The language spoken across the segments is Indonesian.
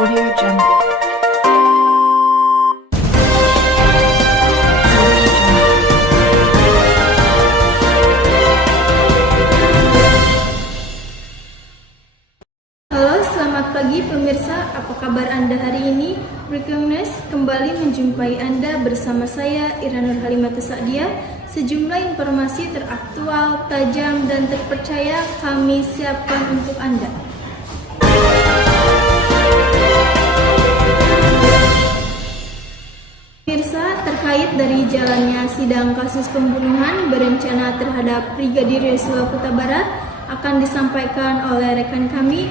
Audio Jungle. Halo, selamat pagi pemirsa. Apa kabar Anda hari ini? Breaking News kembali menjumpai Anda bersama saya Ira Nur Halimatus Sa'dia. Sejumlah informasi teraktual, tajam, dan terpercaya kami siapkan untuk Anda. Pemirsa, terkait dari jalannya sidang kasus pembunuhan berencana terhadap Brigadir Yosua Huta Barat akan disampaikan oleh rekan kami,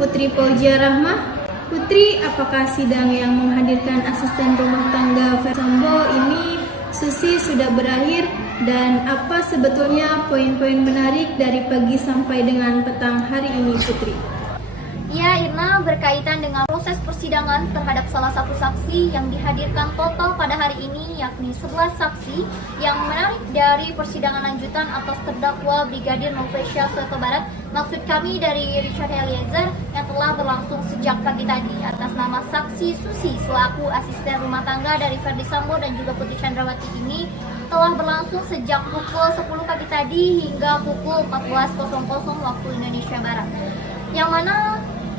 Putri Fauzia Rahmah. Putri, apakah sidang yang menghadirkan asisten rumah tangga Verdi Sambo ini Susi sudah berakhir, dan apa sebetulnya poin-poin menarik dari pagi sampai dengan petang hari ini, Putri? Ya, Irna, berkaitan dengan proses persidangan terhadap salah satu saksi yang dihadirkan total pada hari ini, yakni 11 saksi. Yang menarik dari persidangan lanjutan atas terdakwa Brigadir Nofriansah Huta Barat, maksud kami dari Richard Eliezer, yang telah berlangsung sejak pagi tadi atas nama saksi Susi selaku asisten rumah tangga dari Verdi Sambo dan juga Putri Chandrawati ini telah berlangsung sejak pukul 10 pagi tadi hingga pukul 14.00 waktu Indonesia Barat. Yang mana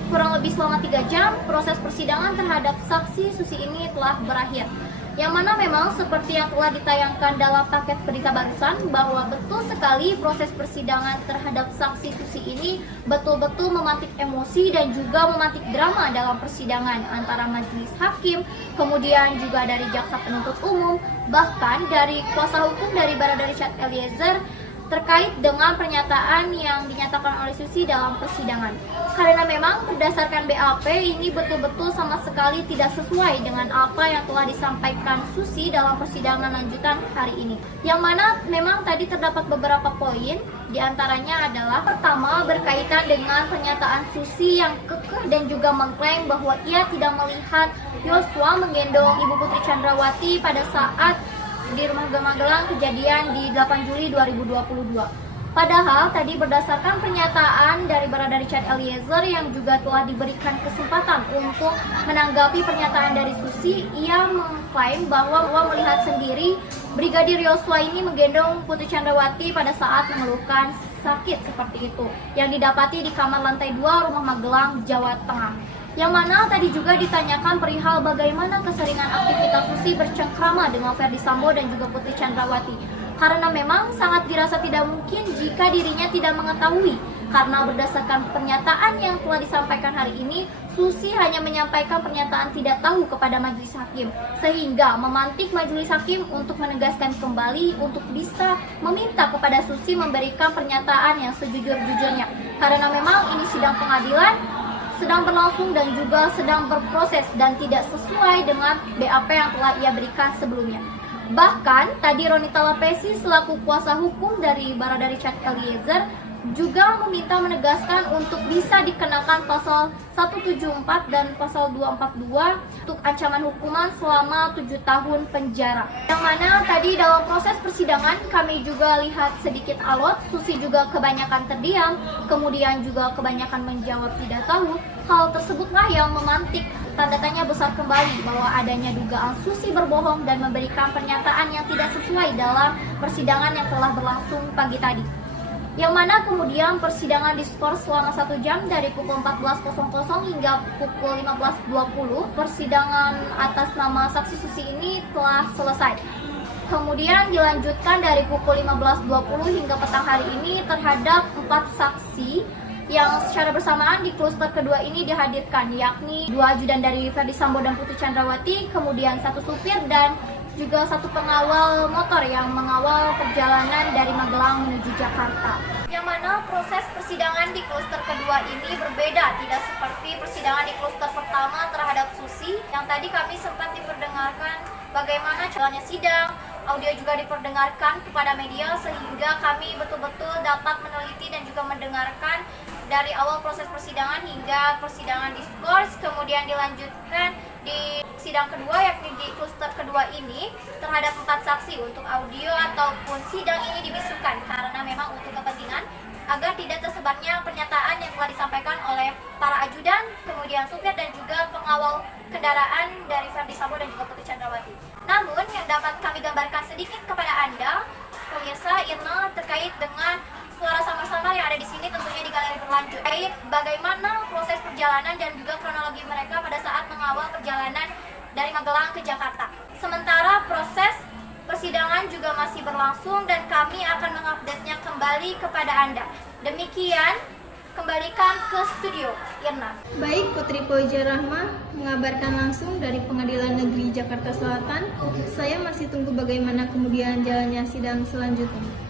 kurang lebih selama 3 jam proses persidangan terhadap saksi Susi ini telah berakhir. Yang mana memang seperti yang telah ditayangkan dalam paket berita barusan, bahwa betul sekali proses persidangan terhadap saksi Susi ini betul-betul memantik emosi dan juga memantik drama dalam persidangan antara majelis hakim, kemudian juga dari jaksa penuntut umum, bahkan dari kuasa hukum dari Barada Richard Eliezer terkait dengan pernyataan yang dinyatakan oleh Susi dalam persidangan. Karena memang berdasarkan BAP ini betul-betul sama sekali tidak sesuai dengan apa yang telah disampaikan Susi dalam persidangan lanjutan hari ini. Yang mana memang tadi terdapat beberapa poin, diantaranya adalah pertama berkaitan dengan pernyataan Susi yang kekeh dan juga mengklaim bahwa ia tidak melihat Yosua menggendong Ibu Putri Chandrawati pada saat di rumah Magelang kejadian di 8 Juli 2022. Padahal tadi berdasarkan pernyataan dari Barada Richard Eliezer yang juga telah diberikan kesempatan untuk menanggapi pernyataan dari Susi, ia mengklaim bahwa melihat sendiri Brigadir Yosua ini menggendong Putri Chandrawati pada saat mengeluhkan sakit seperti itu yang didapati di kamar lantai 2 rumah Magelang, Jawa Tengah. Yang mana tadi juga ditanyakan perihal bagaimana keseringan aktivitas Susi bercengkrama dengan Verdi Sambo dan juga Putri Chandrawati. Karena memang sangat dirasa tidak mungkin jika dirinya tidak mengetahui. Karena berdasarkan pernyataan yang telah disampaikan hari ini, Susi hanya menyampaikan pernyataan tidak tahu kepada majelis hakim. Sehingga memantik majelis hakim untuk menegaskan kembali untuk bisa meminta kepada Susi memberikan pernyataan yang sejujur-jujurnya. Karena memang ini sidang pengadilan sedang berlangsung dan juga sedang berproses dan tidak sesuai dengan BAP yang telah ia berikan sebelumnya. Bahkan tadi Ronita Lapesi selaku kuasa hukum dari Barada Richard Eliezer juga meminta menegaskan untuk bisa dikenakan pasal 174 dan pasal 242 untuk ancaman hukuman selama 7 tahun penjara. Yang mana tadi dalam proses persidangan kami juga lihat sedikit alot, Susi juga kebanyakan terdiam, kemudian juga kebanyakan menjawab tidak tahu. Hal tersebutlah yang memantik tanda tanya besar kembali bahwa adanya dugaan Susi berbohong dan memberikan pernyataan yang tidak sesuai dalam persidangan yang telah berlangsung pagi tadi. Yang mana kemudian persidangan diskor selama 1 jam dari pukul 14.00 hingga pukul 15.20. Persidangan atas nama saksi Susi ini telah selesai. Kemudian dilanjutkan dari pukul 15.20 hingga petang hari ini terhadap 4 saksi yang secara bersamaan di kloter kedua ini dihadirkan, yakni 2 ajudan dari Verdi Sambo dan Putri Chandrawati, kemudian 1 supir dan juga 1 pengawal motor yang mengawal perjalanan dari Magelang menuju Jakarta. Yang mana proses persidangan di kloter kedua ini berbeda, tidak seperti persidangan di kloter pertama terhadap Susi yang tadi kami sempat diperdengarkan bagaimana jalannya sidang, audio juga diperdengarkan kepada media sehingga kami betul-betul dapat meneliti dan juga mendengarkan dari awal proses persidangan hingga persidangan diskors, kemudian dilanjutkan di sidang kedua yakni di kluster kedua ini terhadap 4 saksi. Untuk audio ataupun sidang ini dibisukan karena memang untuk kepentingan agar tidak tersebarnya pernyataan yang telah disampaikan oleh para ajudan, kemudian supir dan juga mengawal kendaraan dari Ferdi Sambo dan juga Putri Chandrawati. Namun yang dapat kami gambarkan sedikit kepada Anda, pemirsa, Irna, terkait dengan suara samar-samar yang ada di sini tentunya di galeri berlanjut. Terkait bagaimana proses perjalanan dan juga kronologi mereka pada saat mengawal perjalanan dari Magelang ke Jakarta. Sementara proses persidangan juga masih berlangsung dan kami akan mengupdate-nya kembali kepada Anda. Demikian, kembalikan ke studio, Irna. Baik, Putri Poja Rahma mengabarkan langsung dari Pengadilan Negeri Jakarta Selatan. Saya masih tunggu bagaimana kemudian jalannya sidang selanjutnya.